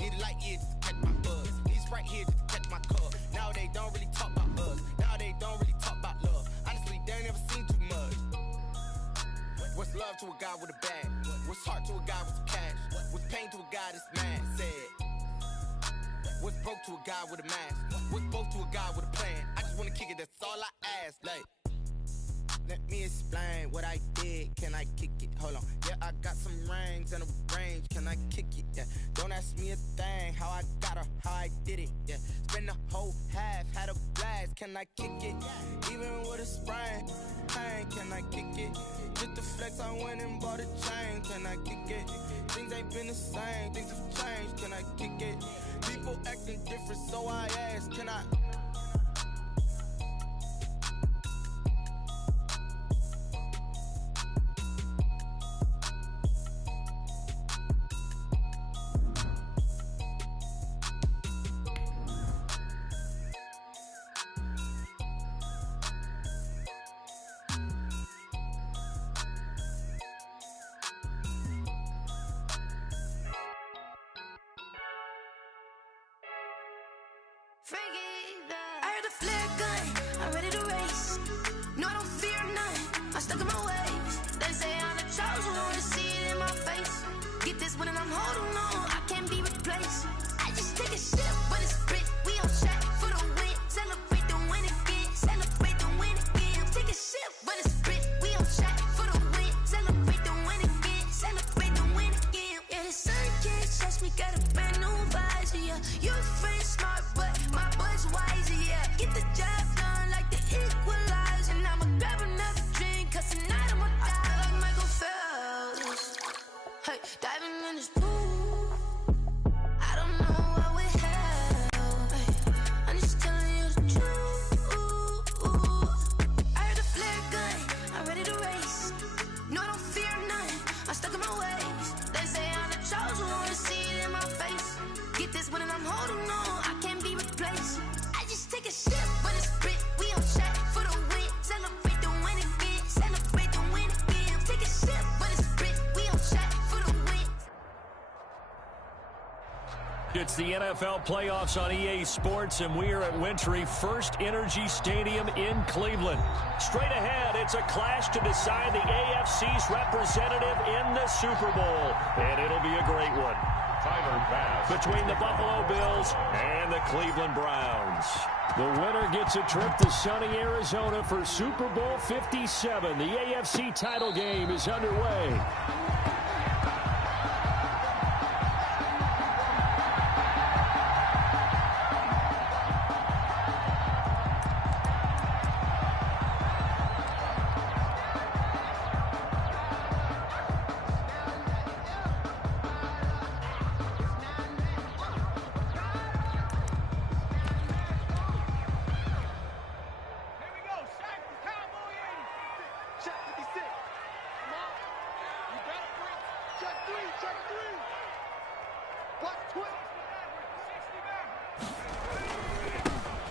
Need a light year just to catch my buzz. Need Sprite here just to catch my cup. Now they don't really talk about us. Now they don't really talk about love. Honestly, they ain't never seen too much. What's love to a guy with a bag? What's heart to a guy with some cash? What's pain to a guy that's mad? Said. What's broke to a guy with a mask? What's both to a guy with a plan? I just wanna kick it, that's all I ask. Like, let me explain what I did. Can I kick it? Hold on. Yeah, I got some rings and a range. Can I kick it? Yeah. Don't ask me a thing. How I got her, how I did it. Yeah. Spend the whole half, had a blast. Can I kick it? Even with a sprain, pain. Can I kick it? Just the flex, I went and bought a chain. Can I kick it? Things ain't been the same. Things have changed. Can I kick it? People acting different, so I ask. Can I? I heard a flare gun, I'm ready to race. No, I don't fear none, I'm stuck in my ways. They say I'm the chosen one, to see it in my face. Get this one and I'm holding on, I can't be replaced. I just take a sip when it's split, we on track for the win. Celebrate the win again, celebrate the win again. Take a sip when it's split, we on track for the win. Celebrate the win again, celebrate the win again. Yeah, the sun can't touch me, got a brand new visor, yeah. You're a friend smart, but my boy's wiser, yeah. Get the job done like the equalizer. And I'ma grab another drink, cause tonight I'ma die like Michael Phelps. Hey, diving in this pool, I don't know what we have. Hey, I'm just telling you the truth. I heard a flare gun, I'm ready to race. No, I don't fear none, I'm stuck in my ways. They say I'm the chosen one, to see it in my face. Get this one and I'm holding on, I can't be replaced. I just take a sip when it's split, we on track for the win. Celebrate the win again, celebrate the win again. Take a sip when it's split, we on track for the win. It's the NFL playoffs on EA Sports, and we are at Wintry First Energy Stadium in Cleveland. Straight ahead, it's a clash to decide the AFC's representative in the Super Bowl, and it'll be a great one. Between the Buffalo Bills and the Cleveland Browns. The winner gets a trip to sunny Arizona for Super Bowl 57. The AFC title game is underway.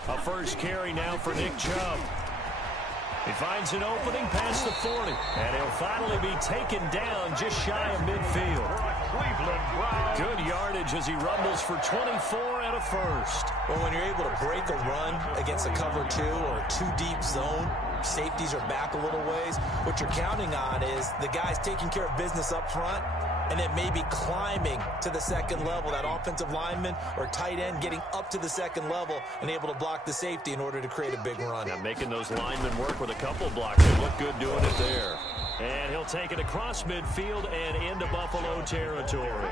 A first carry now for Nick Chubb. He finds an opening past the 40, and he'll finally be taken down just shy of midfield. Good yardage as he rumbles for 24 and a first. Well, when you're able to break a run against a cover 2 or a 2-deep zone, safeties are back a little ways. What you're counting on is the guys taking care of business up front, and then maybe climbing to the second level, that offensive lineman or tight end getting up to the second level and able to block the safety in order to create a big run. Now making those linemen work with a couple blocks. They look good doing it there. And he'll take it across midfield and into Buffalo territory.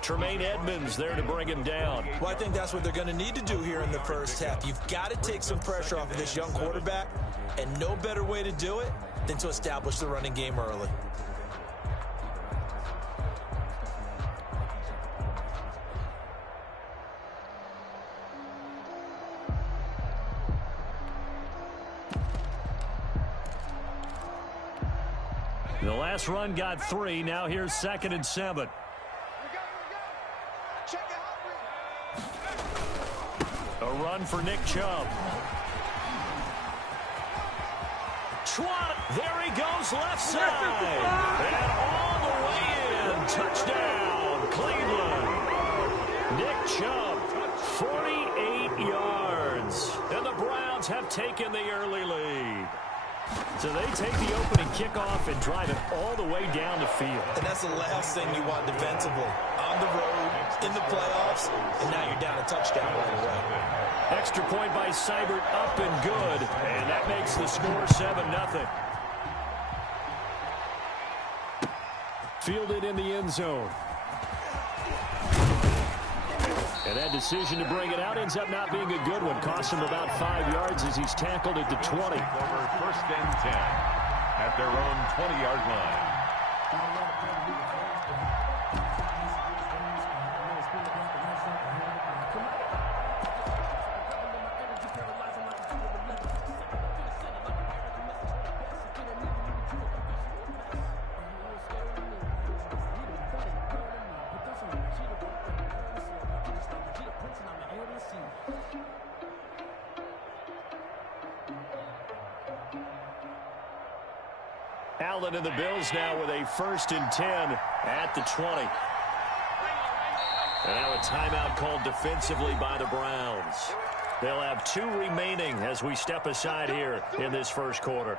Tremaine Edmonds there to bring him down. Well, I think that's what they're going to need to do here in the first half. You've got to take some pressure off of this young quarterback, and no better way to do it than to establish the running game early. The last run got 3. Now here's 2nd and 7. A run for Nick Chubb. There he goes left side. And all the way in. Touchdown, Cleveland. Nick Chubb, 48 yards. And the Browns have taken the early lead. So they take the opening kickoff and drive it all the way down the field. And that's the last thing you want defensively. On the road, in the playoffs, and now you're down a touchdown right away. Extra point by Seibert, up and good. And that makes the score 7-0. Fielded in the end zone. And that decision to bring it out ends up not being a good one. Costs him about 5 yards as he's tackled at the 20. First and 10 at their own 20-yard line. Allen and the Bills now with a 1st and 10 at the 20. And now a timeout called defensively by the Browns. They'll have 2 remaining as we step aside here in this first quarter.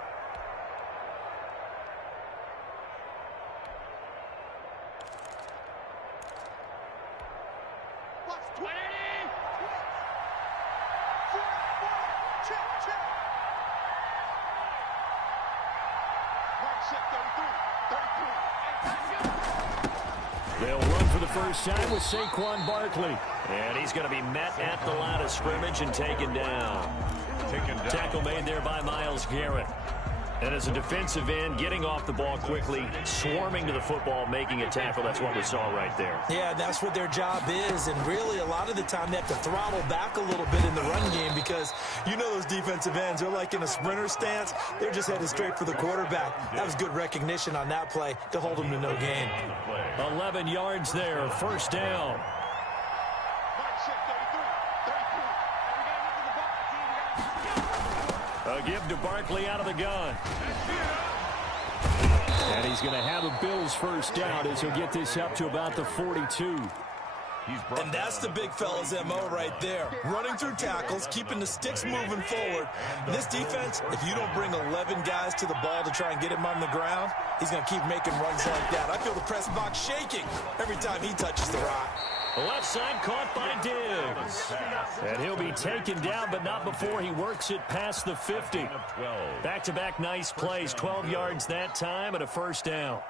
They'll run for the first time with Saquon Barkley. And he's going to be met at the line of scrimmage and taken down. Tackle made there by Myles Garrett. And as a defensive end, getting off the ball quickly, swarming to the football, making a tackle. That's what we saw right there. Yeah, that's what their job is. And really, a lot of the time, they have to throttle back a little bit in the run game because you know those defensive ends, they're like in a sprinter stance. They're just headed straight for the quarterback. That was good recognition on that play to hold them to no gain. 11 yards there, first down. A give to Barkley out of the gun. And he's going to have a Bills first down as he'll get this up to about the 42. And that's the big fella's MO right there. Running through tackles, keeping the sticks moving forward. This defense, if you don't bring 11 guys to the ball to try and get him on the ground, he's going to keep making runs like that. I feel the press box shaking every time he touches the rock. Left side caught by Diggs. And he'll be taken down, but not before he works it past the 50. Back-to-back nice plays, 12 yards that time and a first down.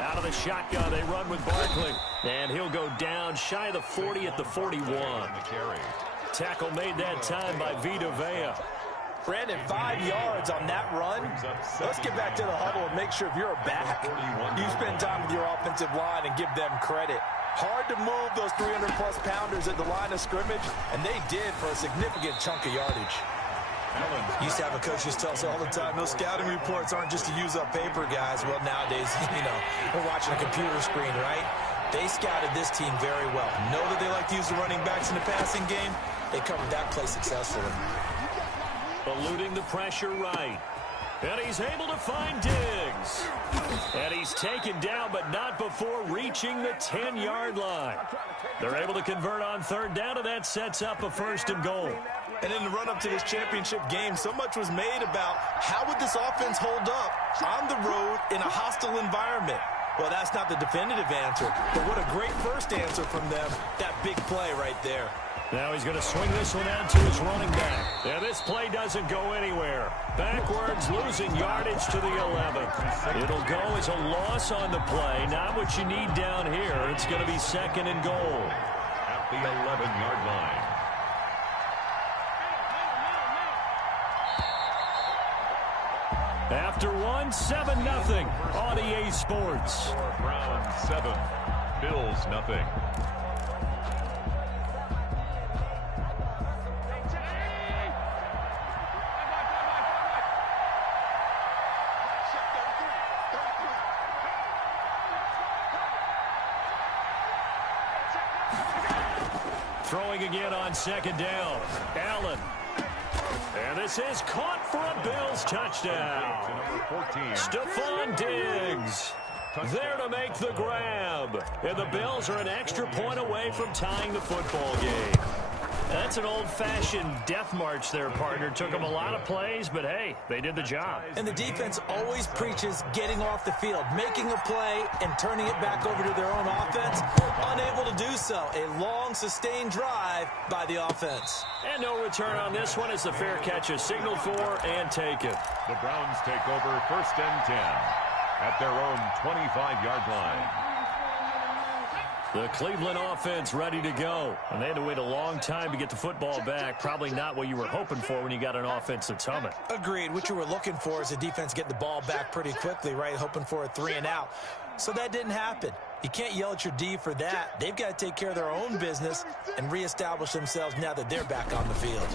Out of the shotgun, they run with Barkley. And he'll go down shy of the 40 at the 41. Tackle made that time by Vita Vea. Brandon, 5 yards on that run. Let's get back to the huddle and make sure if you're a back, you spend time with your offensive line and give them credit. Hard to move those 300-plus pounders at the line of scrimmage, and they did for a significant chunk of yardage. Used to have a coach who tells us all the time, those scouting reports aren't just to use up paper, guys. Well, nowadays, we're watching a computer screen, right? They scouted this team very well. Know that they like to use the running backs in the passing game. They covered that play successfully. Eluding the pressure right. And he's able to find Diggs. And he's taken down, but not before reaching the 10-yard line. They're able to convert on third down, and that sets up a 1st and goal. And in the run-up to this championship game, so much was made about how would this offense hold up on the road in a hostile environment. Well, that's not the definitive answer, but what a great first answer from them. That big play right there. Now he's going to swing this one out to his running back. And this play doesn't go anywhere. Backwards, losing yardage to the 11. It'll go as a loss on the play. Not what you need down here. It's going to be 2nd and goal. At the 11-yard line. After one, 7-0 on EA Sports. Browns 7, Bills 0. Throwing again on 2nd down. Allen. And this is caught for a Bills touchdown. Stephon Diggs there to make the grab. And the Bills are an extra point away from tying the football game. That's an old-fashioned death march there, partner. Took them a lot of plays, but, hey, they did the job. And the defense always preaches getting off the field, making a play, and turning it back over to their own offense. Unable to do so. A long, sustained drive by the offense. And no return on this one as the fair catch is signaled for and taken. The Browns take over 1st and 10 at their own 25-yard line. The Cleveland offense ready to go. And they had to wait a long time to get the football back. Probably not what you were hoping for when you got an offense that's humming. Agreed. What you were looking for is the defense getting the ball back pretty quickly, right? Hoping for a 3-and-out. So that didn't happen. You can't yell at your D for that. They've got to take care of their own business and reestablish themselves now that they're back on the field.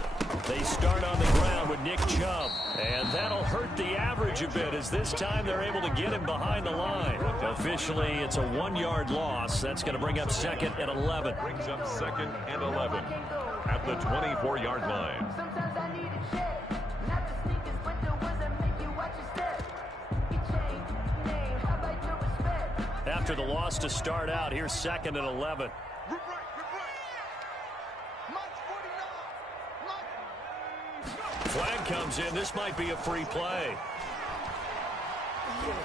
They start on the ground with Nick Chubb, and that'll hurt the average a bit as this time they're able to get him behind the line. Officially, it's a 1-yard loss. That's going to bring up 2nd and 11. Brings up 2nd and 11 at the 24-yard line. Sometimes I need a check. Not the sneakers, but the ones that make you watch your step. You change your name, how about your respect? After the loss to start out, here's 2nd and 11. Flag comes in. This might be a free play.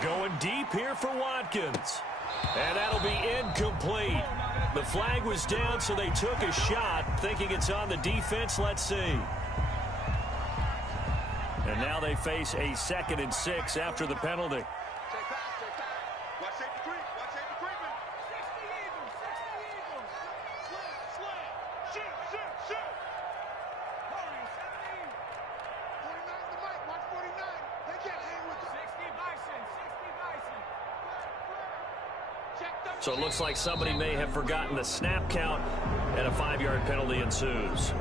Going deep here for Watkins. And that'll be incomplete. The flag was down, so they took a shot, thinking it's on the defense. Let's see. And now they face a 2nd and 6 after the penalty. So it looks like somebody may have forgotten the snap count, and a 5-yard penalty ensues.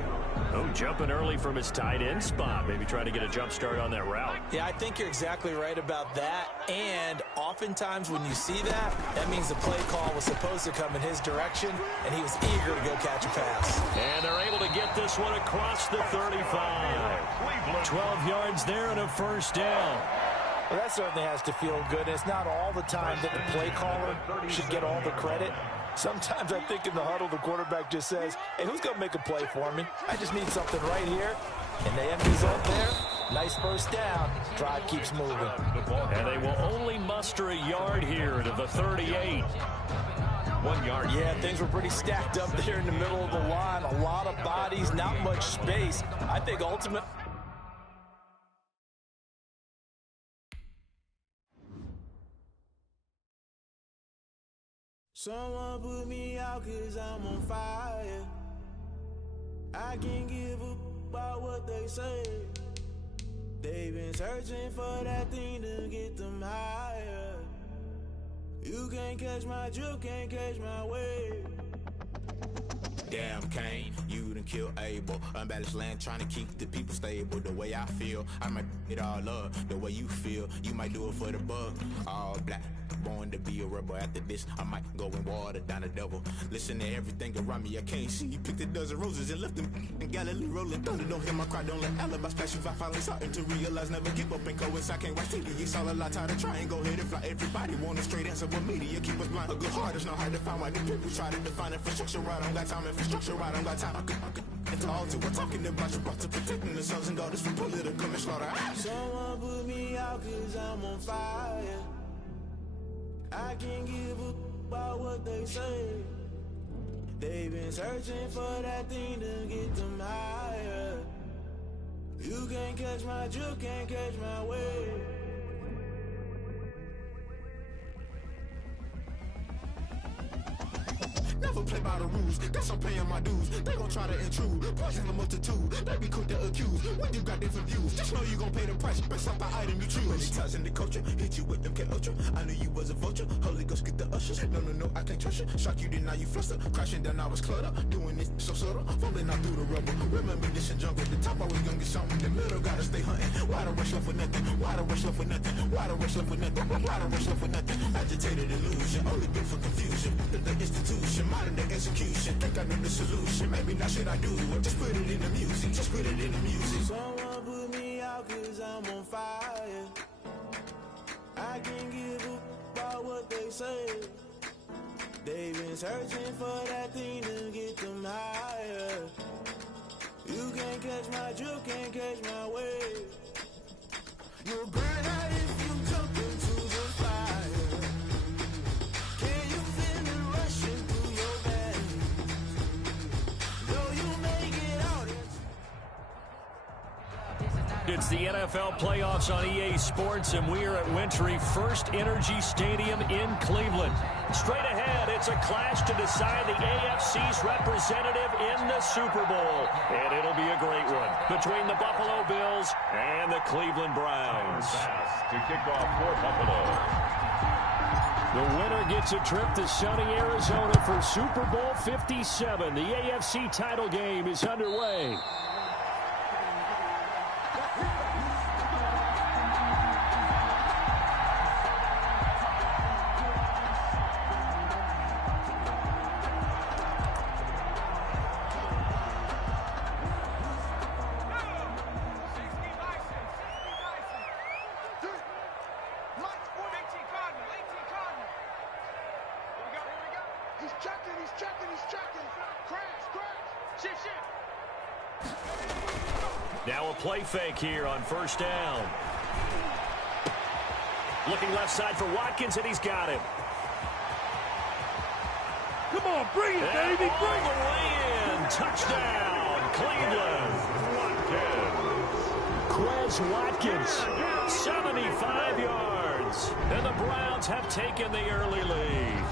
Oh, jumping early from his tight end spot. Maybe trying to get a jump start on that route. Yeah, I think you're exactly right about that. And oftentimes when you see that, that means the play call was supposed to come in his direction, and he was eager to go catch a pass. And they're able to get this one across the 35. 12 yards there and a 1st down. Well, that certainly has to feel good. It's not all the time that the play caller should get all the credit. Sometimes I think in the huddle, the quarterback just says, hey, who's going to make a play for me? I just need something right here. And the end result there, nice 1st down. Drive keeps moving. And they will only muster a yard here to the 38. 1 yard. Yeah, things were pretty stacked up there in the middle of the line. A lot of bodies, not much space. I think ultimate. Someone put me out 'cause I'm on fire. I can't give up about what they say. They've been searching for that thing to get them higher. You can't catch my drift, can't catch my wave. Damn, Kane, you done killed Abel. Unbalanced land, trying to keep the people stable. The way I feel, I might it all up. The way you feel, you might do it for the buck. All black, born to be a rebel. After this, I might go and water down the devil. Listen to everything around me, I can't see. You picked a dozen roses and left them in Galilee rolling thunder. Don't hear my cry, don't let alibis pass you. I finally starting to realize, never give up and coincide. Can't watch TV, it's all a lot. Tired of trying, go ahead and fly. Everybody want a straight answer with media. Keep us blind. A good heart is not hard to find. Why these people try to define infrastructure right? I don't got time, infrastructure right? I don't got time. I could it's all to. We're talking about you, brought to protecting the sons and daughters from political and slaughter. Someone put me out 'cause I'm on fire. I can't give up about what they say. They've been searching for that thing to get them higher. You can't catch my drift, can't catch my wave. Never play by the rules, guess I'm paying my dues. They gon' try to intrude, poison the multitude. They be quick to accuse, when you got different views. Just know you gon' pay the price, based off the item you choose. Many times in the culture, hit you with them K-Ultra. I knew you was a vulture, Holy Ghost get the ushers. No, I can't trust you. Shock you, then now you fluster. Crashing down, I was cluttered. Doing this so subtle, falling out through the rubble. Remember this in jungle, the top I was young and something. The middle gotta stay hunting. Why the rush left for nothing? Why the rush left for nothing? Why the rush left for nothing? Why the rush left for nothing? Agitated illusion, only built for confusion. The institution, modern day execution. Think I know the solution. Maybe not should I do it? Just put it in the music. Just put it in the music. cause I'm on fire. I can't give up about what they say. They've been searching for that thing to get them higher. You can't catch my drift, can't catch my wave. You'll burn out if you jump into the fire. Can you feel it rushing through your veins? Though you make it out. It's the NFL playoffs on EA Sports, and we are at Wintry First Energy Stadium in Cleveland. Straight ahead, it's a clash to decide the AFC's representative in the Super Bowl. And it'll be a great one between the Buffalo Bills and the Cleveland Browns. Pass to kick off for Buffalo. The winner gets a trip to sunny Arizona for Super Bowl 57. The AFC title game is underway. Now a play fake here on first down. Looking left side for Watkins, and he's got him. Come on, bring it, baby, bring it. All the way in. Touchdown, Cleveland. Quez Watkins, 75 yards. And the Browns have taken the early lead.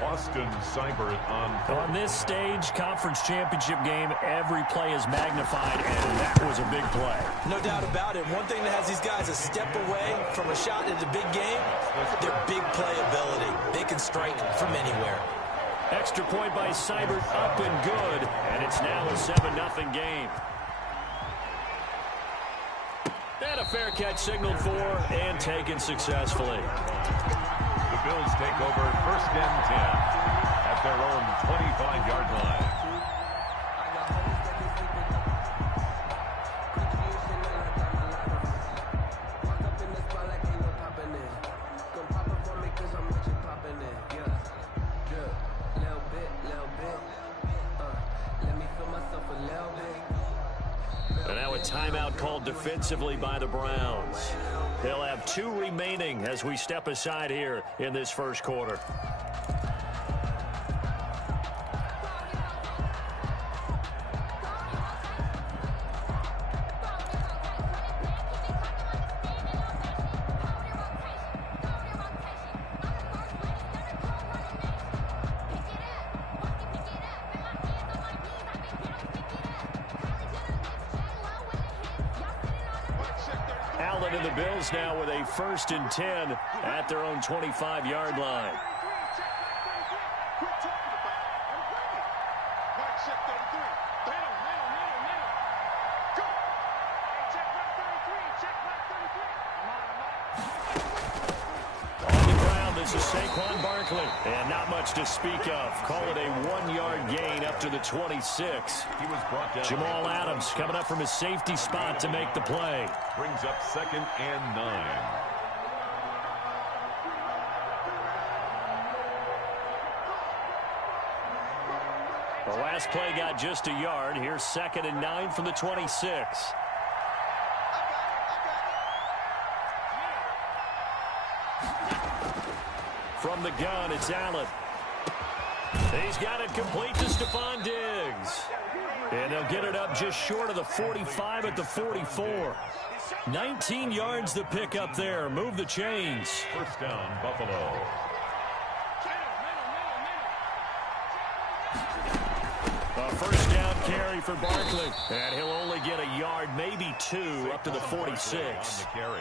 Austin Seibert on this stage, conference championship game, every play is magnified, and that was a big play. No doubt about it. One thing that has these guys a step away from a shot at the big game, their big play ability. They can strike from anywhere. Extra point by Seibert, up and good, and it's now a 7-0 game. And a fair catch signaled for and taken successfully. The Bills take over first and 10 at their own 25-yard line. And now a timeout called defensively by the Browns. They'll have 2 remaining as we step aside here in this first quarter. Allen and the Bills now with a 1st and 10 at their own 25-yard line. On the ground, this is Saquon Barkley. And not much to speak of. Call it a 1-yard gain up to the 26. He was brought down. Jamal Adams coming up from his safety spot to make the play. Brings up 2nd and 9. The last play got just a yard. Here's 2nd and 9 from the 26. From the gun, it's Allen. He's got it complete to Stephon Diggs. And they'll get it up just short of the 45 at the 44. 19 yards to pick up there. Move the chains. First down, Buffalo. A first down carry for Barkley. And he'll only get a yard, maybe 2, up to the 46. On the carry.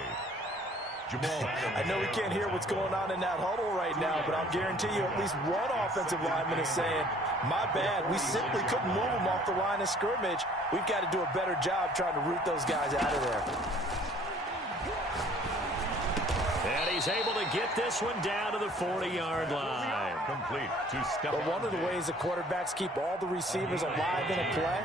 Jamal Adams. I know we can't hear what's going on in that huddle right now, but I'll guarantee you at least one offensive lineman is saying, my bad, we simply couldn't move them off the line of scrimmage. We've got to do a better job trying to root those guys out of there. And he's able to get this one down to the 40-yard line. Complete to step. But one of the ways the quarterbacks keep all the receivers alive in a play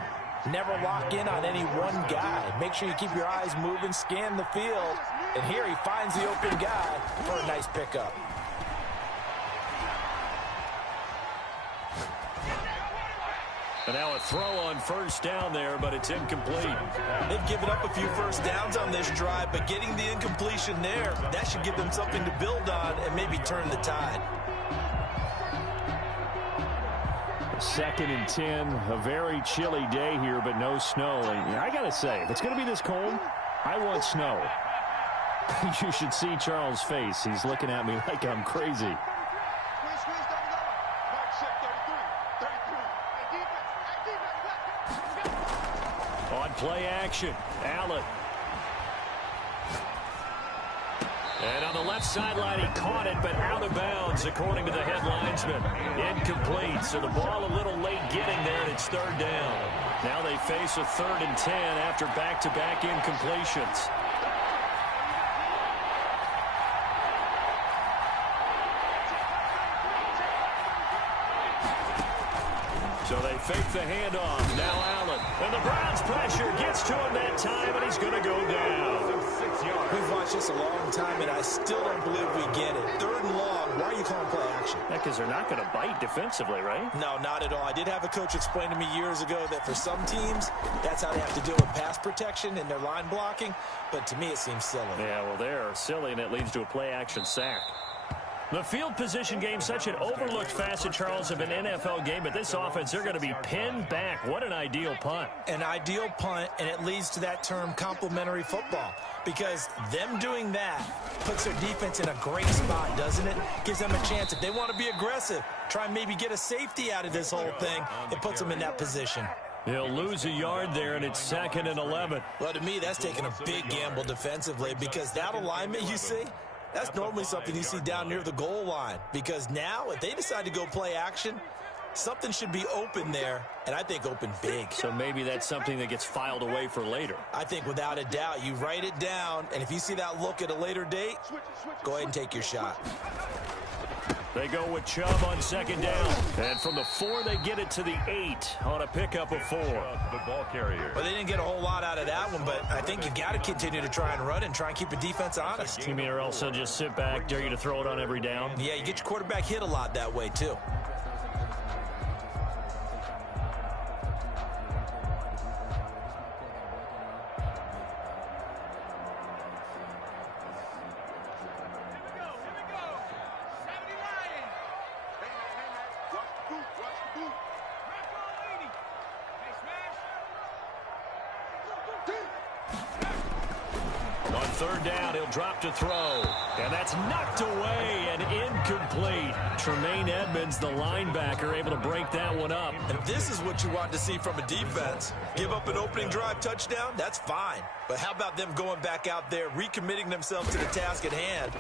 Never lock in on any one guy. Make sure you keep your eyes moving, scan the field. And here he finds the open guy for a nice pickup. And now a throw on first down there, but it's incomplete. They've given up a few first downs on this drive, but getting the incompletion there, that should give them something to build on and maybe turn the tide. 2nd and 10, a very chilly day here, but no snow. And I got to say, if it's going to be this cold, I want snow. You should see Charles' face. He's looking at me like I'm crazy. On play action, Allen. And on the left sideline, he caught it, but out of bounds, according to the head linesman. Incomplete, so the ball a little late getting there, and it's 3rd down. Now they face a 3rd and 10 after back-to-back incompletions. So they fake the handoff. Now Allen. And the Browns pressure gets to him that time, and he's going to go down. 6 yards. We've watched this a long time, and I still don't believe we get it. 3rd and long. Why are you calling play action? Because they're not going to bite defensively, right? No, not at all. I did have a coach explain to me years ago that for some teams, that's how they have to deal with pass protection and their line blocking. But to me, it seems silly. Yeah, well, they're silly, and it leads to a play action sack. The field position game, such an overlooked facet, Charles, of an NFL game, but this offense, they're going to be pinned back. What an ideal punt. An ideal punt, and it leads to that term complementary football, because them doing that puts their defense in a great spot, doesn't it? Gives them a chance. If they want to be aggressive, try and maybe get a safety out of this whole thing, it puts them in that position. He'll lose a yard there, and it's 2nd and 11. Well, to me, that's taking a big gamble defensively, because that alignment you see, that's normally something you see down near the goal line, because now if they decide to go play action, something should be open there, and I think open big. So maybe that's something that gets filed away for later. I think without a doubt, you write it down, and if you see that look at a later date, go ahead and take your shot. They go with Chubb on 2nd down. And from the 4, they get it to the 8 on a pickup of 4. The ball carrier. Well, they didn't get a whole lot out of that one, but I think you got to continue to try and run and try and keep the defense honest. You mean or else they'll just sit back, dare you to throw it on every down? Yeah, you get your quarterback hit a lot that way, too. On 3rd down, he'll drop to throw. And that's knocked away and incomplete. Tremaine Edmonds, the linebacker, able to break that one up. And this is what you want to see from a defense. Give up an opening drive touchdown, that's fine. But how about them going back out there, recommitting themselves to the task at hand,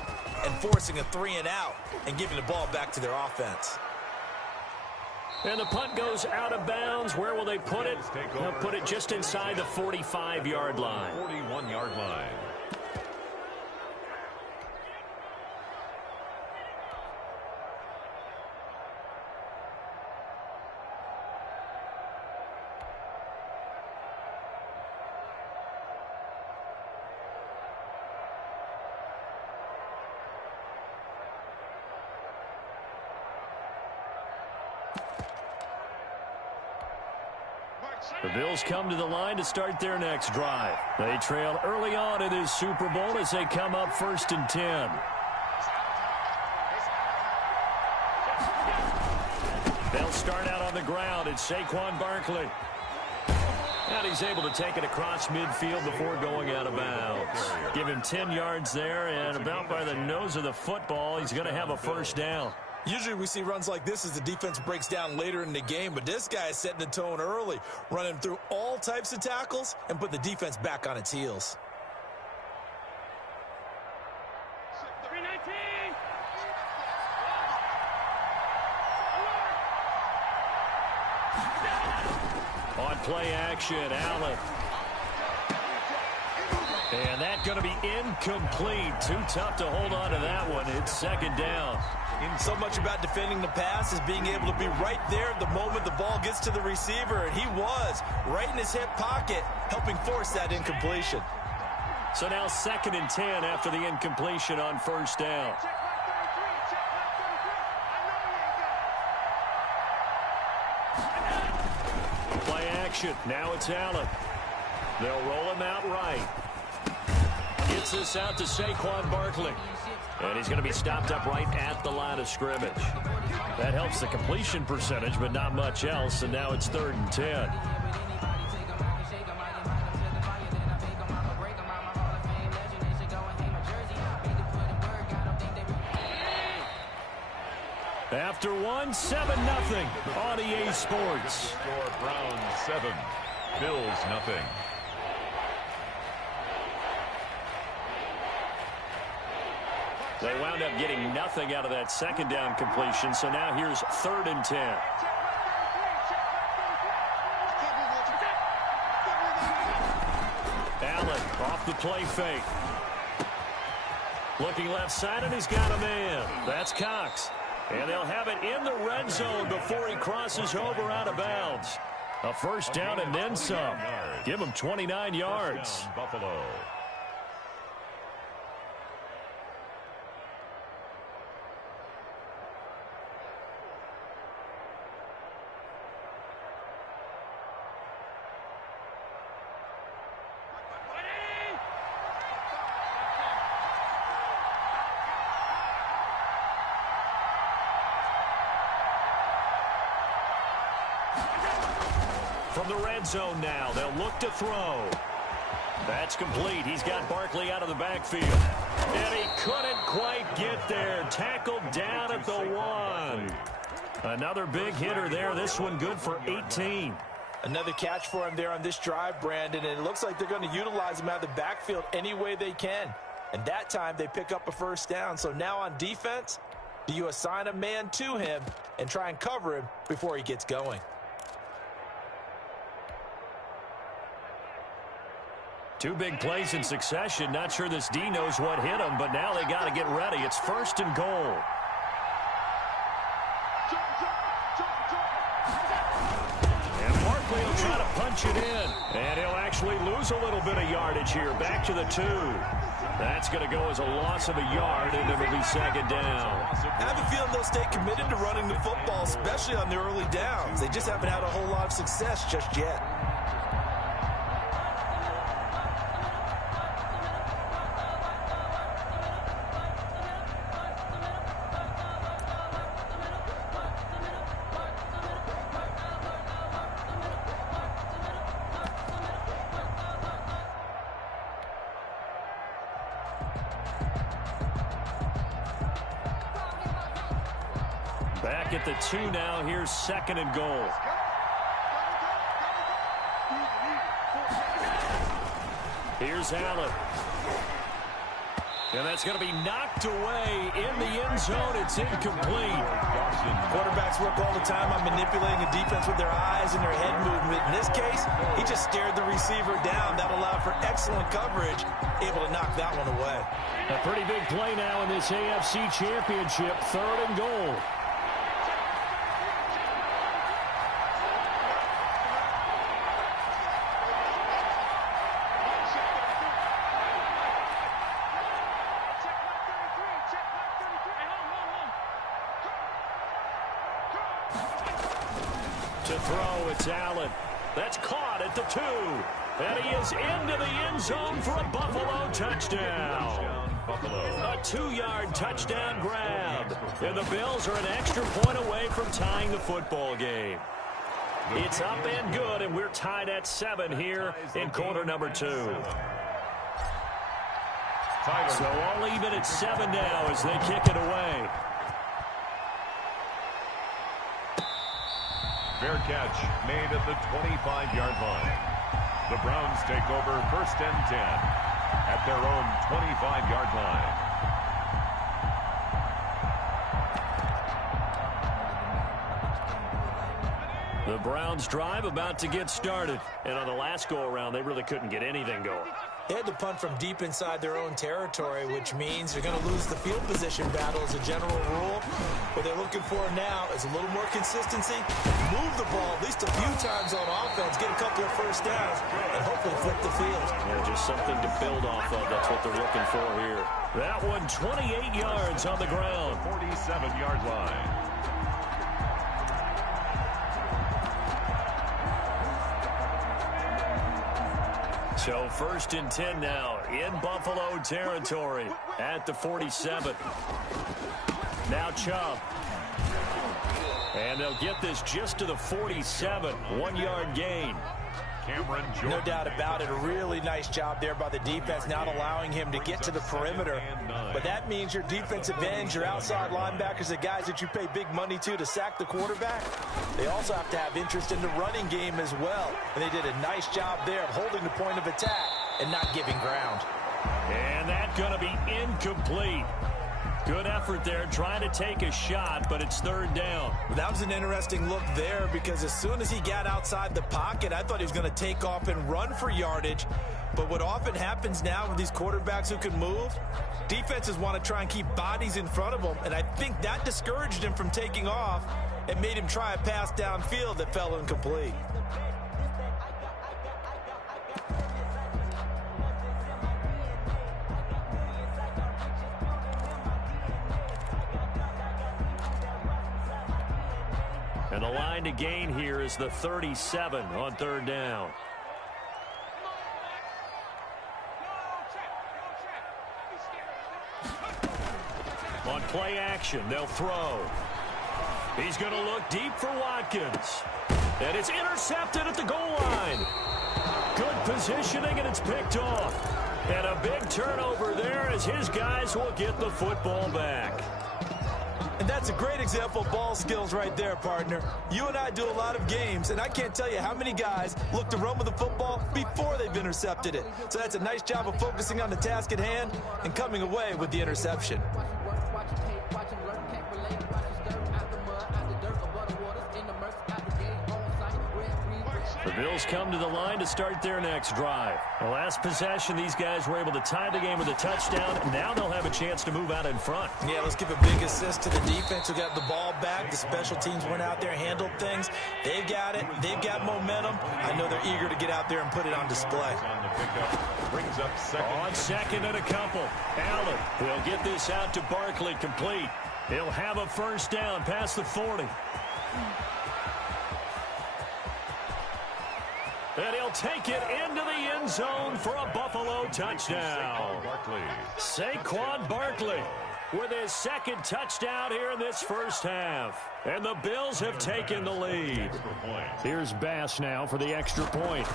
and forcing a 3 and out, and giving the ball back to their offense. And the punt goes out of bounds. Where will they put it? They'll put it just inside the 45-yard line. 41-yard line. The Bills come to the line to start their next drive. They trail early on in this Super Bowl as they come up 1st and 10. They'll start out on the ground. It's Saquon Barkley. And he's able to take it across midfield before going out of bounds. Give him 10 yards there, and about by the nose of the football, he's going to have a 1st down. Usually we see runs like this as the defense breaks down later in the game, but this guy is setting the tone early, running through all types of tackles and put the defense back on its heels. On play action, Allen. And that's going to be incomplete. Too tough to hold on to that one. It's 2nd down. So much about defending the pass is being able to be right there the moment the ball gets to the receiver, and he was right in his hip pocket, helping force that incompletion. So now 2nd and 10 after the incompletion on first down. Play action. Now it's Allen. They'll roll him out right. Gets this out to Saquon Barkley. And he's going to be stopped up right at the line of scrimmage. That helps the completion percentage, but not much else. And now it's 3rd and 10. After 1, 7-0 on EA Sports. Score Browns 7, Bills nothing. They wound up getting nothing out of that 2nd down completion, so now here's 3rd and 10. Allen off the play fake. Looking left side, and he's got a man. That's Cox. And they'll have it in the red zone before he crosses over out of bounds. A first down and then some. Give him 29 yards. Buffalo. From the red zone now, they'll look to throw. That's complete. He's got Barkley out of the backfield. And he couldn't quite get there. Tackled down at the 1. Another big hitter there. This one good for 18. Another catch for him there on this drive, Brandon, and it looks like they're going to utilize him out of the backfield any way they can. And that time they pick up a first down. So now on defense, do you assign a man to him and try and cover him before he gets going? Two big plays in succession. Not sure this D knows what hit him, but now they got to get ready. It's 1st and goal. And Barkley will try to punch it in. And he'll actually lose a little bit of yardage here. Back to the 2. That's going to go as a loss of a yard, and it'll be 2nd down. I have a feeling they'll stay committed to running the football, especially on the early downs. They just haven't had a whole lot of success just yet. Back at the 2 now. Here's 2nd and goal. Here's Allen. And that's going to be knocked away in the end zone. It's incomplete. Quarterbacks work all the time on manipulating the defense with their eyes and their head movement. In this case, he just stared the receiver down. That allowed for excellent coverage, able to knock that one away. A pretty big play now in this AFC Championship. 3rd and goal. To throw, it's Allen. That's caught at the 2. And he is into the end zone for a Buffalo touchdown. A 2-yard touchdown grab. And the Bills are an extra point away from tying the football game. It's up and good, and we're tied at 7 here in quarter number 2. So all even at 7 now as they kick it away. Fair catch made at the 25-yard line. The Browns take over 1st and 10 at their own 25-yard line. The Browns drive about to get started. And on the last go-around, they really couldn't get anything going. They had to punt from deep inside their own territory, which means they're going to lose the field position battle as a general rule. What they're looking for now is a little more consistency, move the ball at least a few times on offense, get a couple of first downs, and hopefully flip the field. Yeah, just something to build off of. That's what they're looking for here. That one, 28 yards on the ground. 47-yard line. So 1st and 10 now in Buffalo territory at the 47. Now Chubb. And they'll get this just to the 47. 1-yard gain. Cameron Jordan. No doubt about it. A really nice job there by the defense, not allowing him to get to the perimeter. But that means your defensive ends, your outside linebackers, the guys that you pay big money to sack the quarterback, they also have to have interest in the running game as well. And they did a nice job there of holding the point of attack and not giving ground. And that's going to be incomplete. Good effort there, trying to take a shot, but it's 3rd down. That was an interesting look there because as soon as he got outside the pocket, I thought he was going to take off and run for yardage. But what often happens now with these quarterbacks who can move, defenses want to try and keep bodies in front of them, and I think that discouraged him from taking off and made him try a pass downfield that fell incomplete. And the line to gain here is the 37 on 3rd down. On play action, they'll throw. He's going to look deep for Watkins. And it's intercepted at the goal line. Good positioning, and it's picked off. And a big turnover there as his guys will get the football back. And that's a great example of ball skills right there, partner. You and I do a lot of games, and I can't tell you how many guys look to run with the football before they've intercepted it. So that's a nice job of focusing on the task at hand and coming away with the interception. The Bills come to the line to start their next drive. The last possession, these guys were able to tie the game with a touchdown. Now they'll have a chance to move out in front. Yeah, let's give a big assist to the defense who got the ball back. The special teams went out there, handled things. They've got it. They've got momentum. I know they're eager to get out there and put it on display. Brings up on second and a couple. Allen will get this out to Barkley, complete. He'll have a first down past the 40. And he'll take it into the end zone for a Buffalo touchdown. Saquon Barkley with his 2nd touchdown here in this first half. And the Bills have taken the lead. Here's Bass now for the extra point.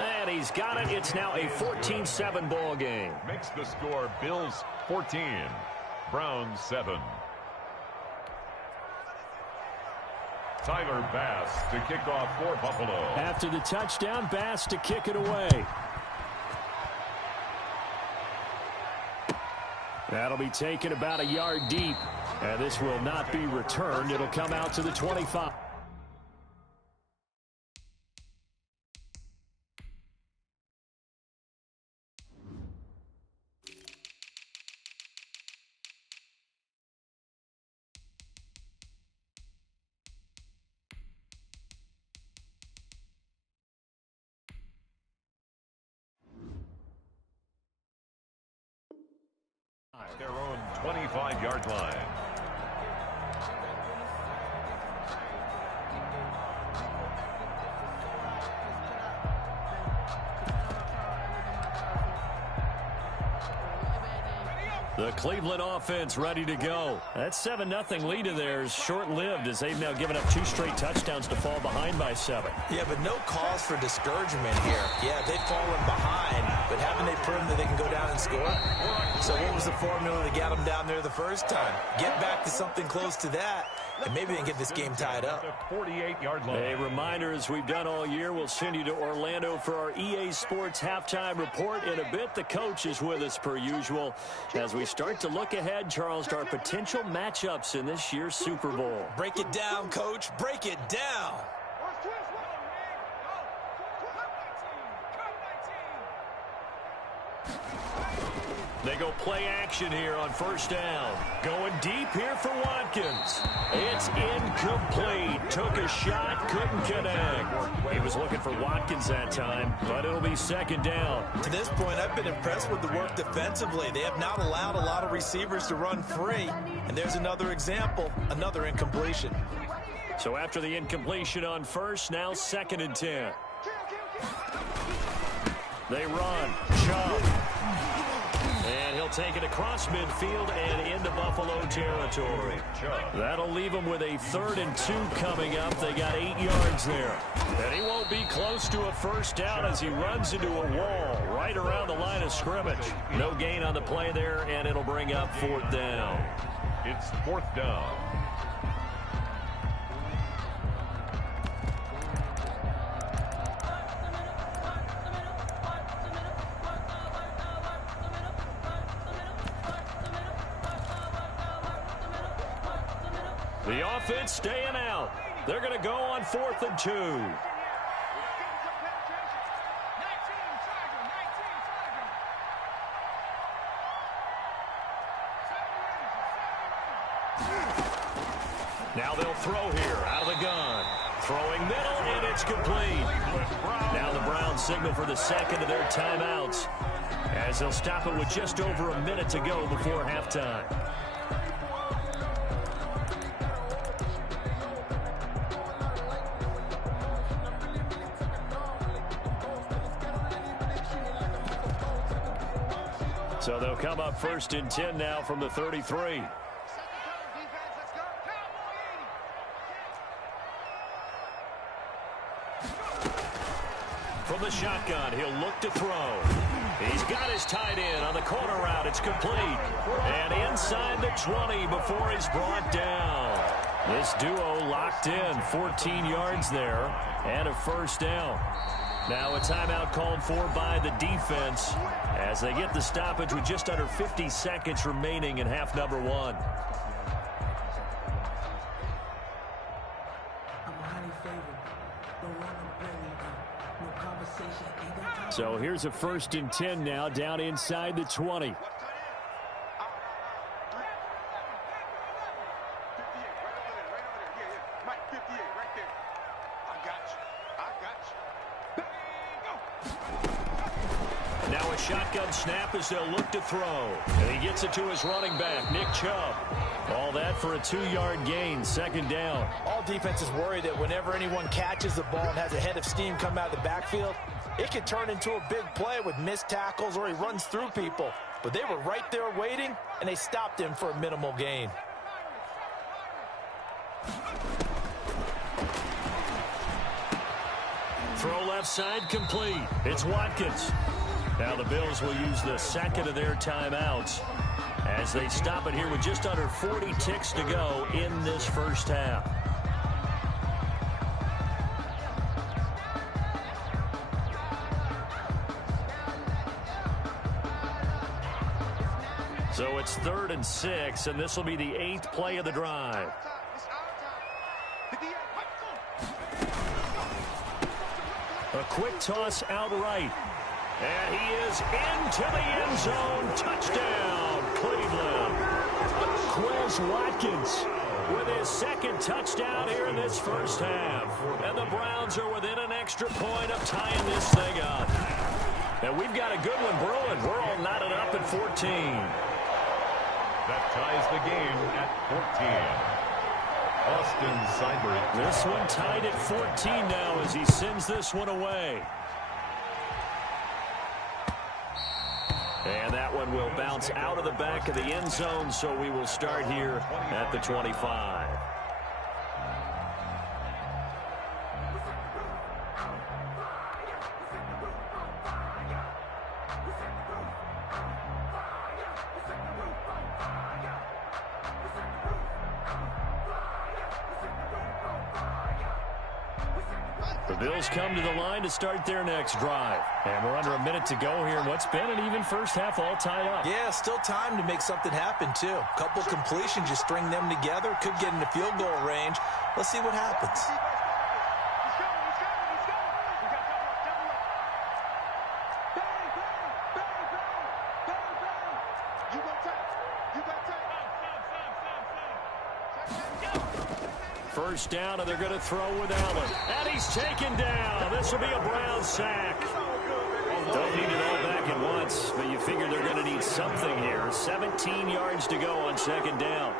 And he's got it. It's now a 14-7 ball game. Makes the score Bills 14, Browns 7. Tyler Bass to kick off for Buffalo. After the touchdown, Bass to kick it away. That'll be taken about a yard deep. And this will not be returned. It'll come out to the 25. Their own 25-yard line. The Cleveland offense ready to go. That 7-0 lead of theirs short-lived as they've now given up 2 straight touchdowns to fall behind by 7. Yeah, but no cause for discouragement here. Yeah, they've fallen behind, but haven't they proven that they can go down and score? So what was the formula that got them down there the first time? Get back to something close to that, and maybe they can get this game tied up. 48-yard line. A reminder, as we've done all year, we'll send you to Orlando for our EA Sports halftime report in a bit. The coach is with us per usual as we start to look ahead, Charles, to our potential matchups in this year's Super Bowl. Break it down, Coach. Break it down. They go play action here on first down. Going deep here for Watkins. It's incomplete. Took a shot, couldn't connect. He was looking for Watkins that time, but it'll be second down. To this point, I've been impressed with the work defensively. They have not allowed a lot of receivers to run free. And there's another example, another incompletion. So after the incompletion on first, now second and 10. They run. Chubb. And he'll take it across midfield and into Buffalo territory. That'll leave them with a 3rd and 2 coming up. They got 8 yards there. And he won't be close to a first down as he runs into a wall right around the line of scrimmage. No gain on the play there, and it'll bring up 4th down. It's 4th down. The offense staying out. They're going to go on 4th and 2. Now they'll throw here out of the gun. Throwing middle, and it's complete. Now the Browns signal for the second of their timeouts as they'll stop it with just over a minute to go before halftime. So they'll come up 1st and 10 now from the 33. From the shotgun, he'll look to throw. He's got his tight end on the corner route. It's complete. And inside the 20 before he's brought down. This duo locked in, 14 yards there, and a first down. Now a timeout called for by the defense as they get the stoppage with just under 50 seconds remaining in half number 1. So here's a 1st and 10 now down inside the 20. Now a shotgun snap as they'll look to throw. And he gets it to his running back, Nick Chubb. All that for a 2-yard gain, 2nd down. All defenses worry that whenever anyone catches the ball and has a head of steam come out of the backfield, it could turn into a big play with missed tackles or he runs through people. But they were right there waiting, and they stopped him for a minimal gain. Throw left side complete. It's Watkins. Now the Bills will use the second of their timeouts as they stop it here with just under 40 ticks to go in this first half. So it's 3rd and 6, and this will be the 8th play of the drive. A quick toss out right. And he is into the end zone. Touchdown, Cleveland. Quez Watkins with his 2nd touchdown here in this first half. And the Browns are within an extra point of tying this thing up. And we've got a good one brewing. We're all knotted up at 14. That ties the game at 14. Austin Seibert. This one tied at 14 now as he sends this one away. And that one will bounce out of the back of the end zone, so we will start here at the 25. The Bills come to the line to start their next drive. And we're under a minute to go here in what's been an even first half all tied up. Yeah, still time to make something happen, too. A couple completions, you string them together, could get into field goal range. Let's see what happens. First down, and they're going to throw with Allen. And he's taken down. This will be a Brown sack. Don't need it all back at once, but you figure they're going to need something here. 17 yards to go on second down.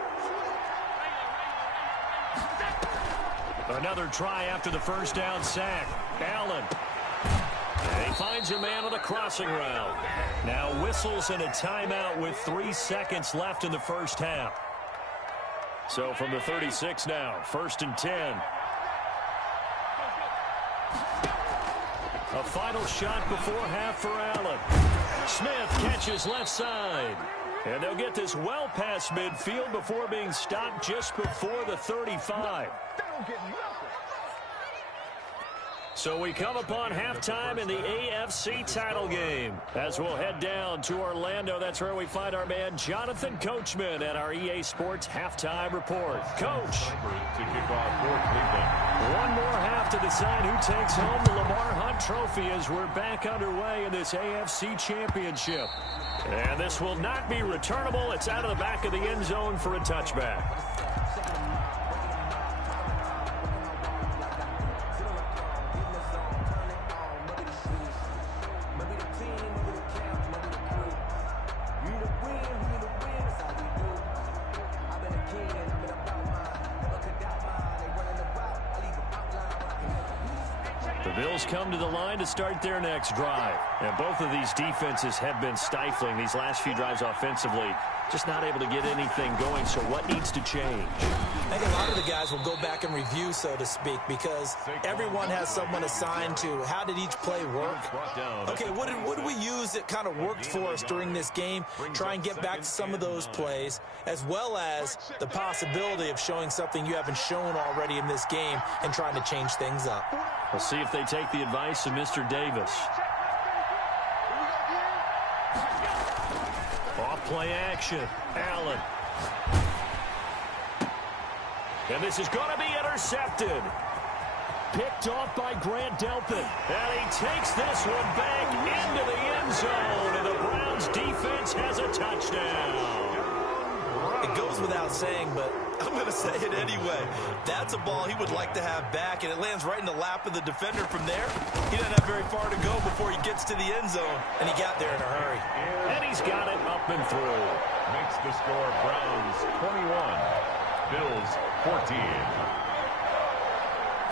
Another try after the first down sack. Allen. And he finds a man on the crossing route. Now whistles and a timeout with 3 seconds left in the first half. So from the 36 now, 1st and 10. A final shot before half for Allen. Smith catches left side. And they'll get this well past midfield before being stopped just before the 35. So we come upon halftime in the AFC title game. As we'll head down to Orlando, that's where we find our man Jonathan Coachman at our EA Sports Halftime Report. Coach. One more half to decide who takes home the Lamar Hunt Trophy as we're back underway in this AFC Championship. And this will not be returnable. It's out of the back of the end zone for a touchback. Bills come to the line to start their next drive. And both of these defenses have been stifling these last few drives offensively. Just not able to get anything going, so what needs to change? I think a lot of the guys will go back and review, so to speak, because everyone has someone assigned to how did each play work. Okay, what did we use that kind of worked for us during this game? Try and get back to some of those plays, as well as the possibility of showing something you haven't shown already in this game and trying to change things up. We'll see if they take the advice of Mr. Davis. Off-play action. Allen. And this is going to be intercepted. Picked off by Grant Delpit. And he takes this one back into the end zone. And the Browns defense has a touchdown. It goes without saying, but I'm going to say it anyway. That's a ball he would like to have back, and it lands right in the lap of the defender from there. He doesn't have very far to go before he gets to the end zone, and he got there in a hurry. And he's got it up and through. Makes the score Browns 21, Bills 14.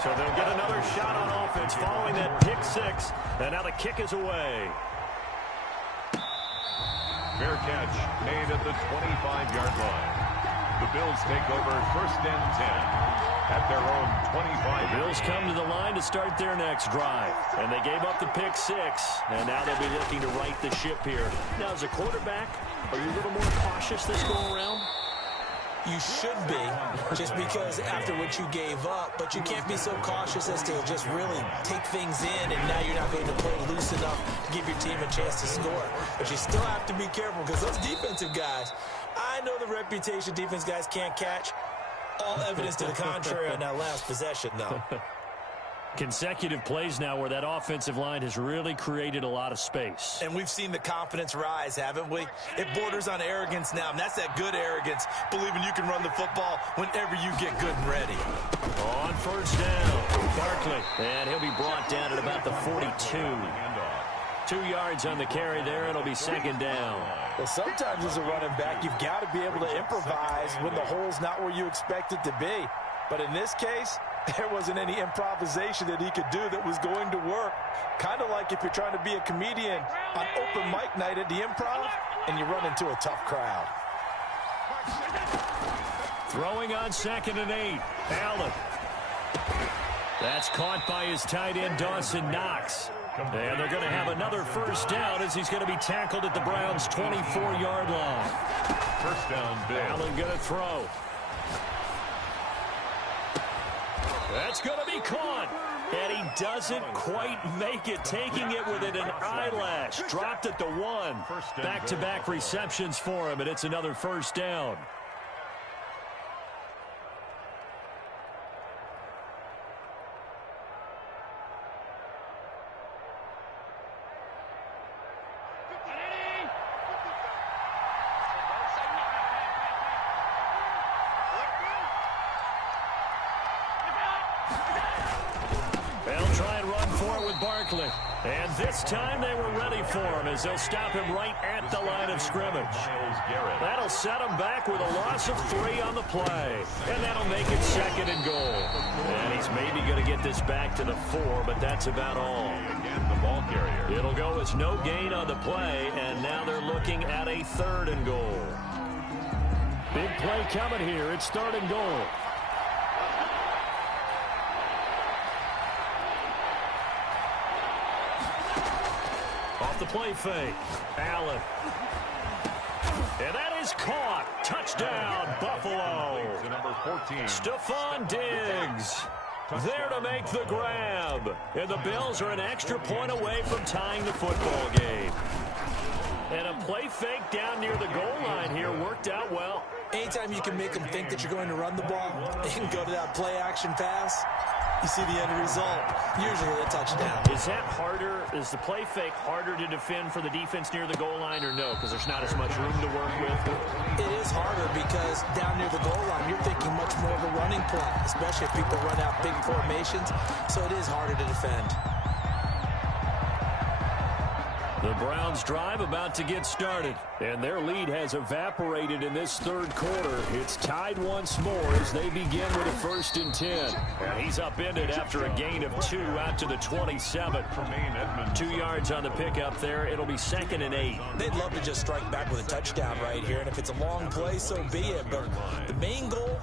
So they'll get another shot on offense following that pick six, and now the kick is away. Fair catch made at the 25-yard line. The Bills take over 1st and 10 at their own 25. The Bills come to the line to start their next drive. And they gave up the pick six. And now they'll be looking to right the ship here. Now, as a quarterback, are you a little more cautious this go around? You should be, just because after what you gave up, but you can't be so cautious as to just really take things in, and now you're not going to play loose enough to give your team a chance to score. But you still have to be careful, because those defensive guys, I know the reputation defense guys can't catch. All evidence to the contrary on that last possession, though. Consecutive plays now where that offensive line has really created a lot of space. And we've seen the confidence rise, haven't we? It borders on arrogance now, and that's that good arrogance, believing you can run the football whenever you get good and ready. On first down, Barkley. And he'll be brought down at about the 42. 2 yards on the carry there. It'll be second down. Well, sometimes as a running back, you've got to be able to improvise when the hole's not where you expect it to be. But in this case, there wasn't any improvisation that he could do that was going to work. Kind of like if you're trying to be a comedian on open mic night at the Improv and you run into a tough crowd. Throwing on 2nd and 8. Allen. That's caught by his tight end, Dawson Knox. And they're going to have another first down as he's going to be tackled at the Browns' 24-yard line. First down, Bill. Allen going to throw. That's going to be caught. And he doesn't quite make it, taking it within an eyelash. Dropped at the 1. Back-to-back receptions for him, and it's another first down. Barkley. And this time they were ready for him as they'll stop him right at the line of scrimmage. That'll set him back with a loss of 3 on the play. And that'll make it 2nd and goal. And he's maybe going to get this back to the 4, but that's about all. Again, the ball carrier. It'll go as no gain on the play, and now they're looking at a 3rd and goal. Big play coming here. It's 3rd and goal. Off the play fake. Allen. And that is caught. Touchdown, Buffalo. Number 14. Stephon Diggs there to make the grab. And the Bills are an extra point away from tying the football game. And a play fake down near the goal line here worked out well. Anytime you can make them think that you're going to run the ball and go to that play action pass, you see the end result, usually a touchdown. Is that harder? Is the play fake harder to defend for the defense near the goal line or no? Because there's not as much room to work with? It is harder because down near the goal line, you're thinking much more of a running play, especially if people run out big formations. So it is harder to defend. The Browns drive about to get started, and their lead has evaporated in this 3rd quarter. It's tied once more as they begin with a 1st and 10. And he's upended after a gain of 2 out to the 27. 2 yards on the pickup there. It'll be 2nd and 8. They'd love to just strike back with a touchdown right here, and if it's a long play, so be it. But the main goal,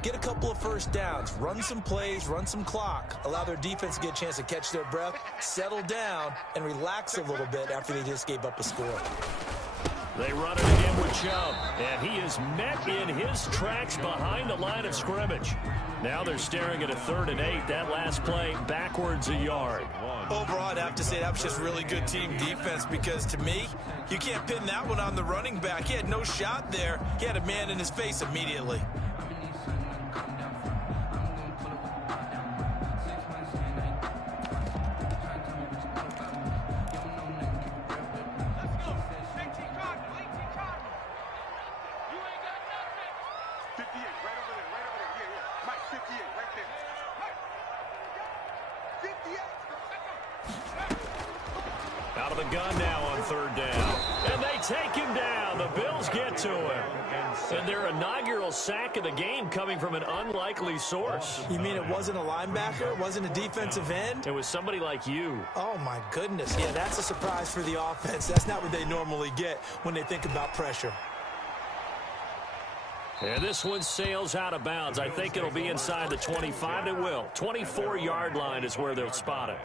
get a couple of first downs, run some plays, run some clock, allow their defense to get a chance to catch their breath, settle down, and relax a little bit after they just gave up a score. They run it again with Chubb, and he is met in his tracks behind the line of scrimmage. Now they're staring at a 3rd and 8. That last play backwards a yard. Overall, I'd have to say that was just really good team defense because, to me, you can't pin that one on the running back. He had no shot there. He had a man in his face immediately. Out of the gun now on 3rd down. And they take him down. The Bills get to him. And their inaugural sack of the game coming from an unlikely source. You mean it wasn't a linebacker? It wasn't a defensive end? It was somebody like you. Oh, my goodness. Yeah, that's a surprise for the offense. That's not what they normally get when they think about pressure. And this one sails out of bounds. I think it'll be inside the 25. It will. 24-yard line is where they'll spot it.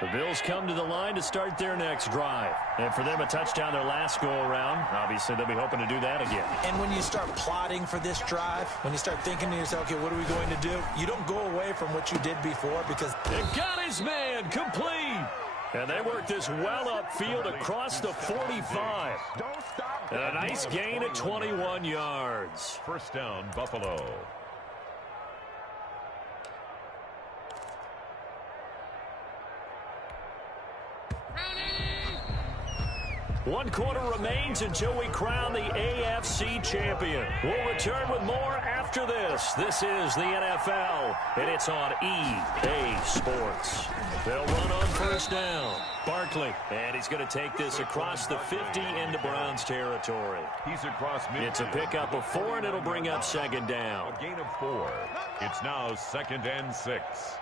The Bills come to the line to start their next drive. And for them, a touchdown their last go-around. Obviously, they'll be hoping to do that again. And when you start plotting for this drive, when you start thinking to yourself, okay, what are we going to do? You don't go away from what you did before because... They got his man complete. And they work this well upfield across the 45. And a nice gain at 21 yards. 1st down, Buffalo. One quarter remains until we crown the AFC champion. We'll return with more after this. This is the NFL, and it's on EA Sports. They'll run on 1st down. Barkley, and he's going to take this across the 50 into Browns territory. He's across midfield. It's a pickup of 4, and it'll bring up 2nd down. A gain of 4. It's now 2nd and 6.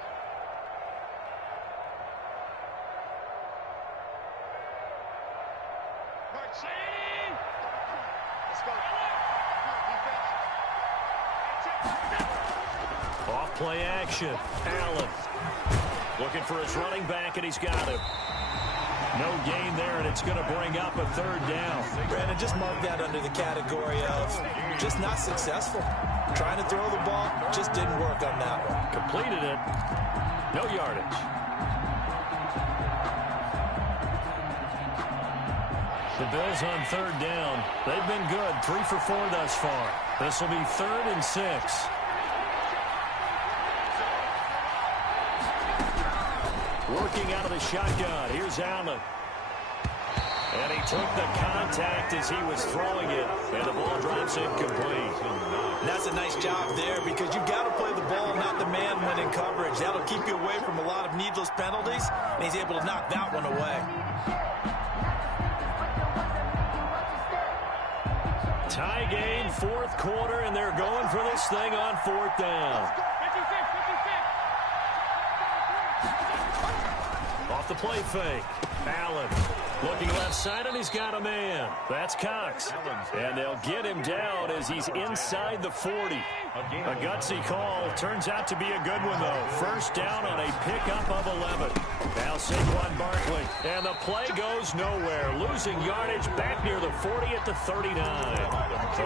Off play action. Allen looking for his running back, and he's got him. No gain there, and it's going to bring up a 3rd down. Brandon, just mark that under the category of just not successful. Trying to throw the ball, just didn't work on that one. Completed it. No yardage. The Bills on 3rd down. They've been good. 3 for 4 thus far. This will be 3rd and 6. the shotgun. Here's Allen. And he took the contact as he was throwing it, and the ball drops incomplete. And that's a nice job there because you've got to play the ball, not the man when in coverage. That'll keep you away from a lot of needless penalties, and he's able to knock that one away. Tie game, fourth quarter, and they're going for this thing on fourth down. Off the play fake. Allen looking left side, and he's got a man. That's Cox. And they'll get him down as he's inside the 40. A gutsy call. Turns out to be a good one, though. First down on a pickup of 11. Now Saquon Barkley. And the play goes nowhere. Losing yardage back near the 40 at the 39.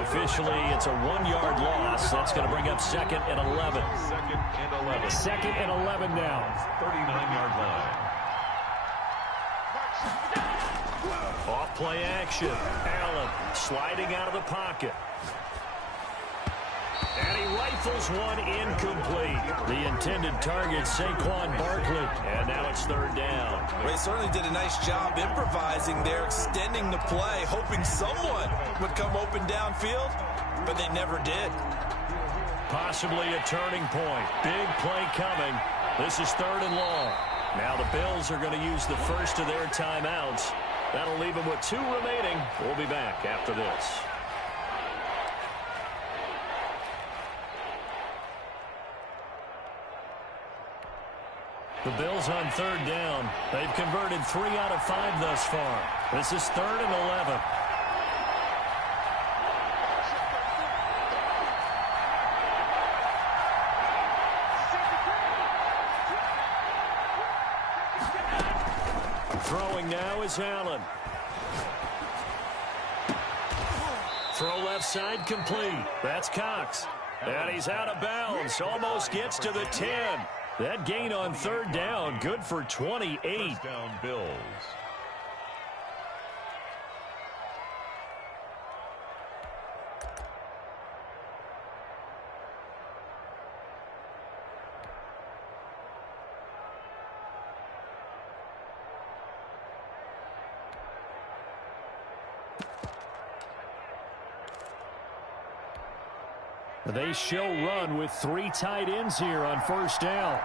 Officially, it's a 1-yard loss. That's going to bring up second and 11. Second and 11 now. 39-yard line. Off play action. Allen sliding out of the pocket. And he rifles one incomplete. The intended target, Saquon Barkley. And now it's third down. They certainly did a nice job improvising there, extending the play, hoping someone would come open downfield, but they never did. Possibly a turning point. Big play coming. This is third and long. Now the Bills are going to use the first of their timeouts. That'll leave them with 2 remaining. We'll be back after this. The Bills on third down. They've converted 3 out of 5 thus far. This is third and 11. Throwing now is Allen. Throw left side complete. That's Cox. And he's out of bounds. Almost gets to the 10. That gain on third down, good for 28. First down, Bills. They show run with 3 tight ends here on first down.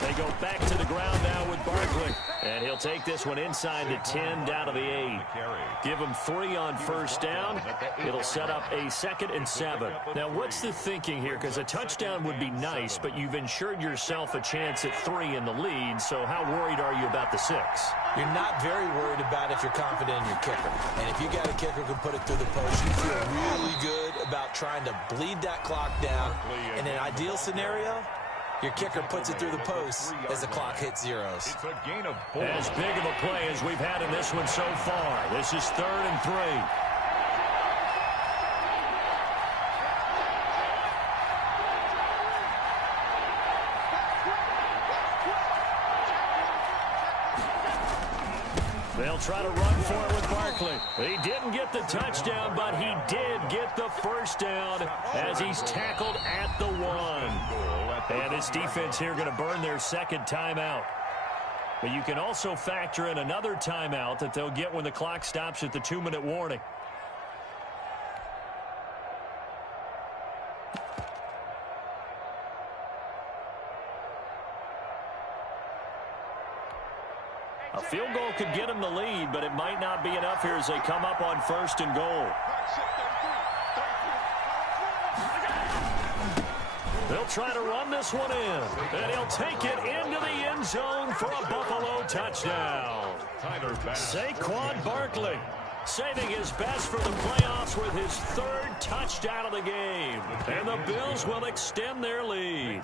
They go back to the ground now with Barkley. And he'll take this one inside the 10 down to the 8. Give him 3 on first down. It'll set up a 2nd and 7. Now, what's the thinking here? Because a touchdown would be nice, but you've ensured yourself a chance at 3 in the lead. So how worried are you about the 6? You're not very worried about if you're confident in your kicker. And if you got a kicker who can put it through the post, you feel really good about trying to bleed that clock down. In an ideal scenario, your kicker puts it through the post as the clock hits zeros. It's a gain of 4. As big of a play as we've had in this one so far. This is third and 3. They'll try to run for it with Barkley. He didn't get the touchdown, but he did get the first down as he's tackled at the 1. And this defense here going to burn their 2nd timeout. But you can also factor in another timeout that they'll get when the clock stops at the 2-minute warning. A field goal could get them the lead, but it might not be enough here as they come up on 1st and goal. They'll try to run this one in, and he'll take it into the end zone for a Buffalo touchdown. Saquon Barkley saving his best for the playoffs with his 3rd touchdown of the game. And the Bills will extend their lead.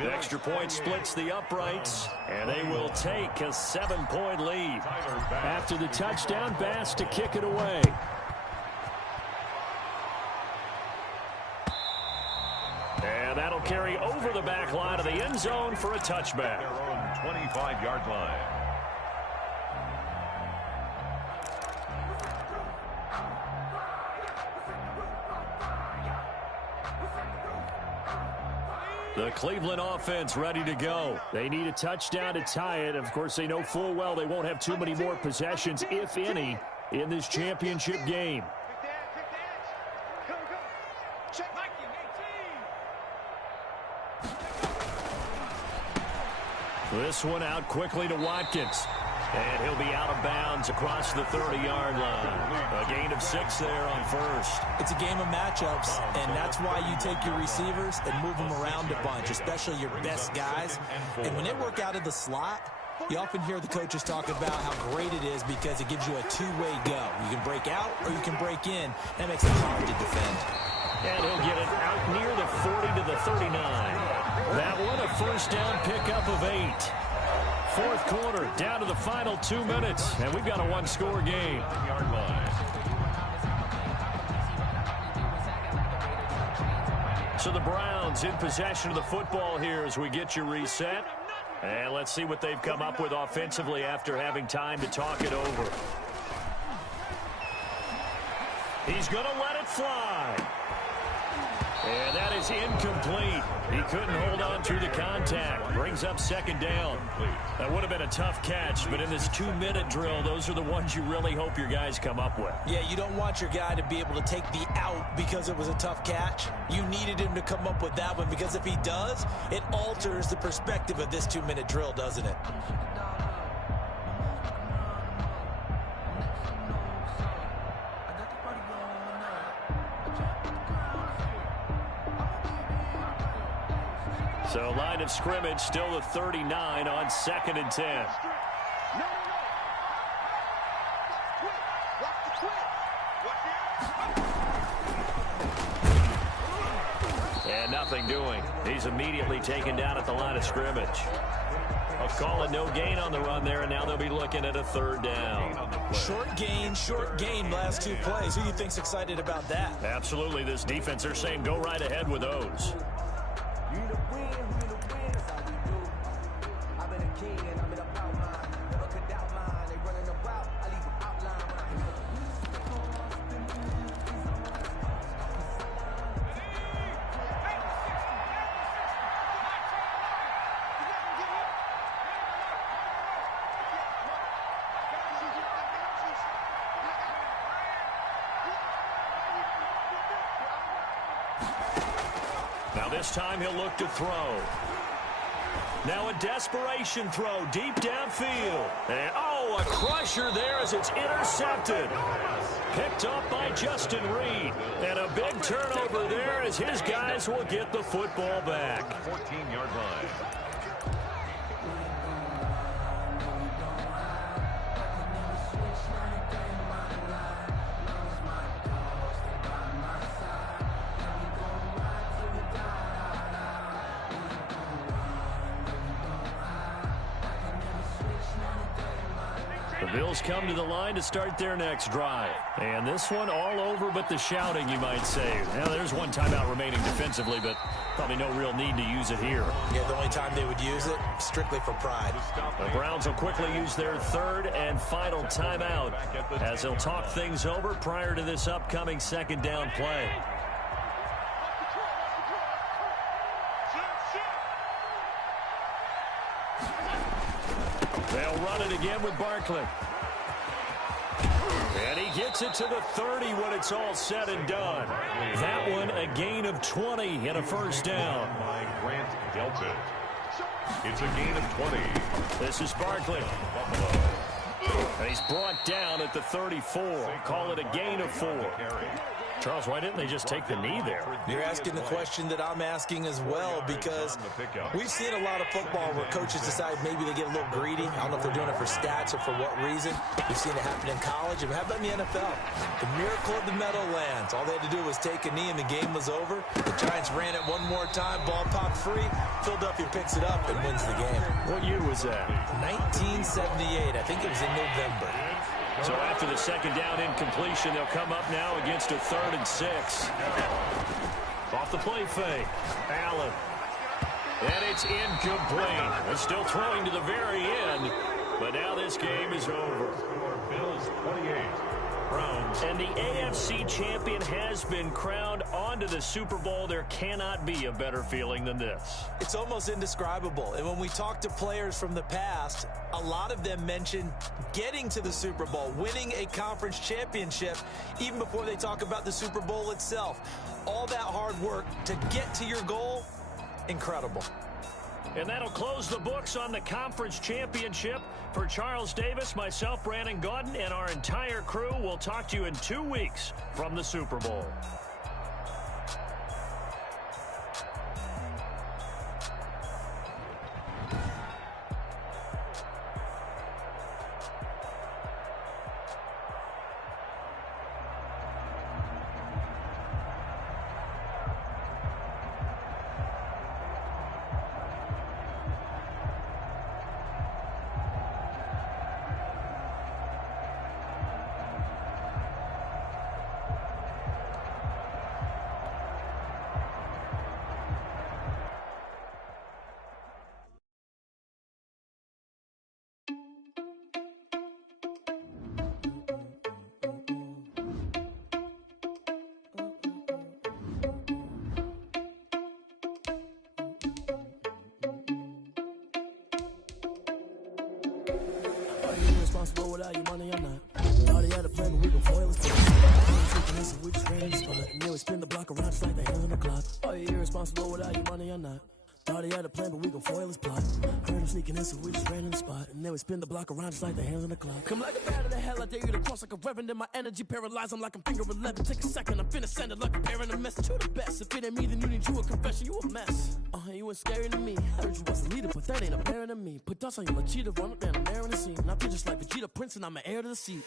The extra point splits the uprights, and they will take a 7-point lead. After the touchdown, Bass to kick it away. And that'll carry over the back line of the end zone for a touchback. Their own 25-yard line. The Cleveland offense ready to go. They need a touchdown to tie it. Of course, they know full well they won't have too many more possessions, if any, in this championship game. This one out quickly to Watkins. And he'll be out of bounds across the 30-yard line. A gain of 6 there on first. It's a game of matchups, and that's why you take your receivers and move them around a bunch, especially your best guys. And when they work out of the slot, you often hear the coaches talk about how great it is because it gives you a two-way go. You can break out or you can break in. That makes it hard to defend. And he'll get it out near the 40 to the 39. That one a first down pickup of 8. Fourth quarter, down to the final 2 minutes, and we've got a one-score game. So the Browns in possession of the football here as we get you reset. And let's see what they've come up with offensively after having time to talk it over. He's going to let it fly. And that is incomplete. He couldn't hold on through the contact. Brings up second down. That would have been a tough catch, but in this 2-minute drill, those are the ones you really hope your guys come up with. Yeah, you don't want your guy to be able to take the out because it was a tough catch. You needed him to come up with that one because if he does, it alters the perspective of this 2-minute drill, doesn't it? So line of scrimmage still the 39 on 2nd and 10. And nothing doing. He's immediately taken down at the line of scrimmage. I'll call it no gain on the run there, and now they'll be looking at a 3rd down. Short gain last 2 plays. Who do you think's excited about that? Absolutely. This defense, they're saying go right ahead with those. Now this time he'll look to throw. Now a desperation throw deep downfield. And a crusher there as it's intercepted. Picked up by Justin Reed. And a big turnover there as his guys will get the football back. 14-yard line. The Bills come to the line to start their next drive. And this one all over but the shouting, you might say. Now, there's one timeout remaining defensively, but probably no real need to use it here. Yeah, the only time they would use it, strictly for pride. The Browns will quickly use their 3rd and final timeout as they'll talk things over prior to this upcoming 2nd down play. They'll run it again with Barkley. And he gets it to the 30 when it's all said and done. That one a gain of 20 and a first down. By Grant Delta. It's a gain of 20. This is Barkley. And he's brought down at the 34. Call it a gain of 4. Charles, why didn't they just take the knee there? You're asking the question that I'm asking as well, because we've seen a lot of football where coaches decide maybe they get a little greedy. I don't know if they're doing it for stats or for what reason. We've seen it happen in college. And how about in the NFL? The miracle of the Meadowlands. All they had to do was take a knee and the game was over. The Giants ran it one more time. Ball popped free. Philadelphia picks it up and wins the game. What year was that? 1978. I think it was in November. So after the 2nd down incompletion, they'll come up now against a 3rd and 6. Off the play fake. Allen. And it's incomplete. They're still throwing to the very end, but now this game is over. Bills 28, Browns. And the AFC champion has been crowned. On to the Super Bowl. There cannot be a better feeling than this. It's almost indescribable. And when we talk to players from the past, a lot of them mention getting to the Super Bowl, winning a conference championship, even before they talk about the Super Bowl itself. All that hard work to get to your goal, incredible. And that'll close the books on the conference championship. For Charles Davis, myself, Brandon Gaudin, and our entire crew, we'll talk to you in 2 weeks from the Super Bowl. Responsible without your money or not. Already had a plan, but we gon' foil his plan. We just ran in the spot, and then we spin the block around just like the hell in the clock. Are you irresponsible without your money or not? Thought he had a plan, but we gon' foil his plot. Heard him sneaking in, so we just ran in the spot. And then we spin the block around just like the hands on the clock. Come like a bat of the hell, I dare you to cross like a reverend. In my energy paralyzed, I'm like I'm finger 11. Take a second, I'm finna send it like a parent a message. You the best, if it ain't me, then you need you a confession. You a mess, you ain't scary to me. I heard you was a leader, but that ain't apparent to me. Put dust on you like cheetah, run up down, I'm airing the scene. I feel just like Vegeta Prince, and I'm an heir to the seat.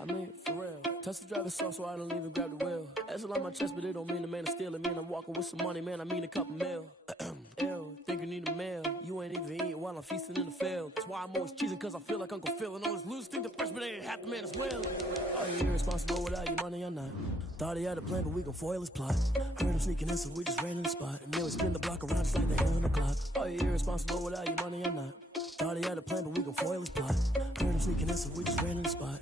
I mean, for real. Touch the driver's soft, so I don't even grab the wheel. That's on my chest, but it don't mean the man is stealing. Mean I'm walking with some money, man, I mean a couple mil. Ew, think you need a meal. You ain't even eating while I'm feasting in the field. That's why I'm always cheesing, cause I feel like Uncle Phil. And all this loose think the freshman ain't half the man as well. Are you irresponsible without your money or not? Thought he had a plan, but we gon' foil his plot. Heard him sneaking in, so we just ran in the spot. And then we spin the block around just like the hell in the clock. Are you irresponsible without your money or not? Thought he had a plan, but we gon' foil his plot. Heard him sneaking in, so we just ran in the spot.